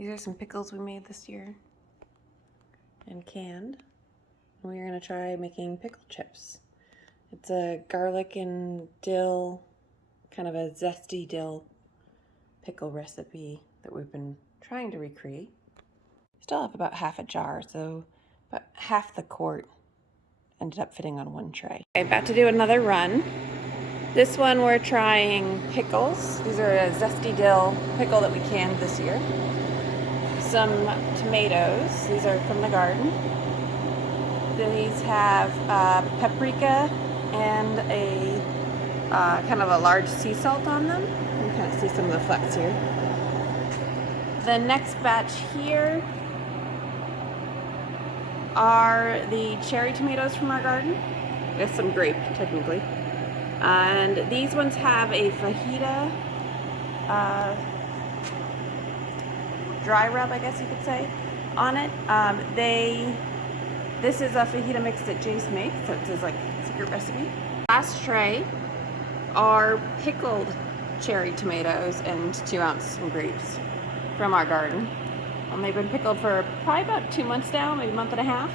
These are some pickles we made this year and canned. And we're gonna try making pickle chips. It's a garlic and dill, kind of a zesty dill pickle recipe that we've been trying to recreate. Still have about half a jar, so about half the quart ended up fitting on one tray. Okay, about to do another run. This one we're trying pickles. These are a zesty dill pickle that we canned this year. Some tomatoes. These are from the garden. These have paprika and a kind of a large sea salt on them. You can kind of see some of the flecks here. The next batch here are the cherry tomatoes from our garden. There's some grape, technically. And these ones have a fajita dry rub, I guess you could say, on it. This is a fajita mix that Jace makes, so it's his like secret recipe. Last tray are pickled cherry tomatoes and 2-ounce grapes from our garden. They've been pickled for probably about 2 months now, maybe a month and a half.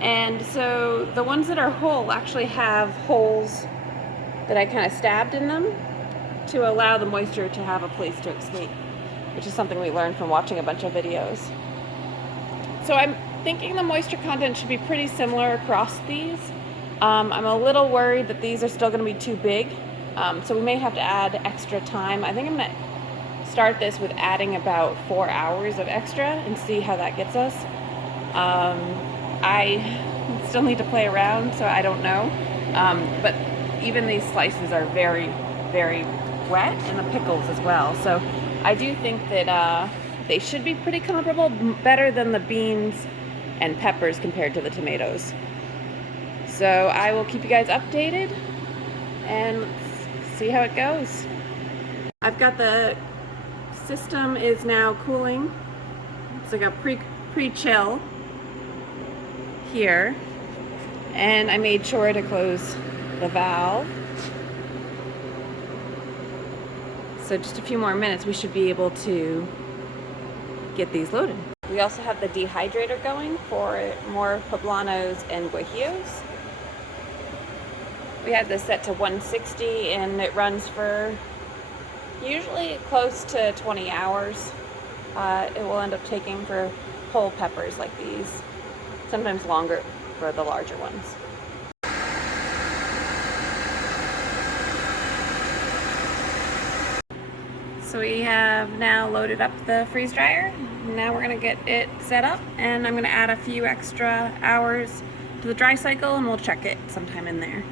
And so the ones that are whole actually have holes that I kind of stabbed in them to allow the moisture to have a place to escape, which is something we learned from watching a bunch of videos. So I'm thinking the moisture content should be pretty similar across these. I'm a little worried that these are still going to be too big, so we may have to add extra time. I think I'm going to start this with adding about 4 hours of extra and see how that gets us. I still need to play around, so I don't know. But even these slices are very, very wet, and the pickles as well. So I do think that they should be pretty comparable, better than the beans and peppers compared to the tomatoes. So I will keep you guys updated and let's see how it goes. I've got the system is now cooling. It's like a pre-chill here. And I made sure to close the valve. So just a few more minutes, we should be able to get these loaded. We also have the dehydrator going for more poblanos and guajillos. We had this set to 160 and it runs for usually close to 20 hours. It will end up taking for whole peppers like these, sometimes longer for the larger ones. So we have now loaded up the freeze dryer. Now we're gonna get it set up and I'm gonna add a few extra hours to the dry cycle and we'll check it sometime in there.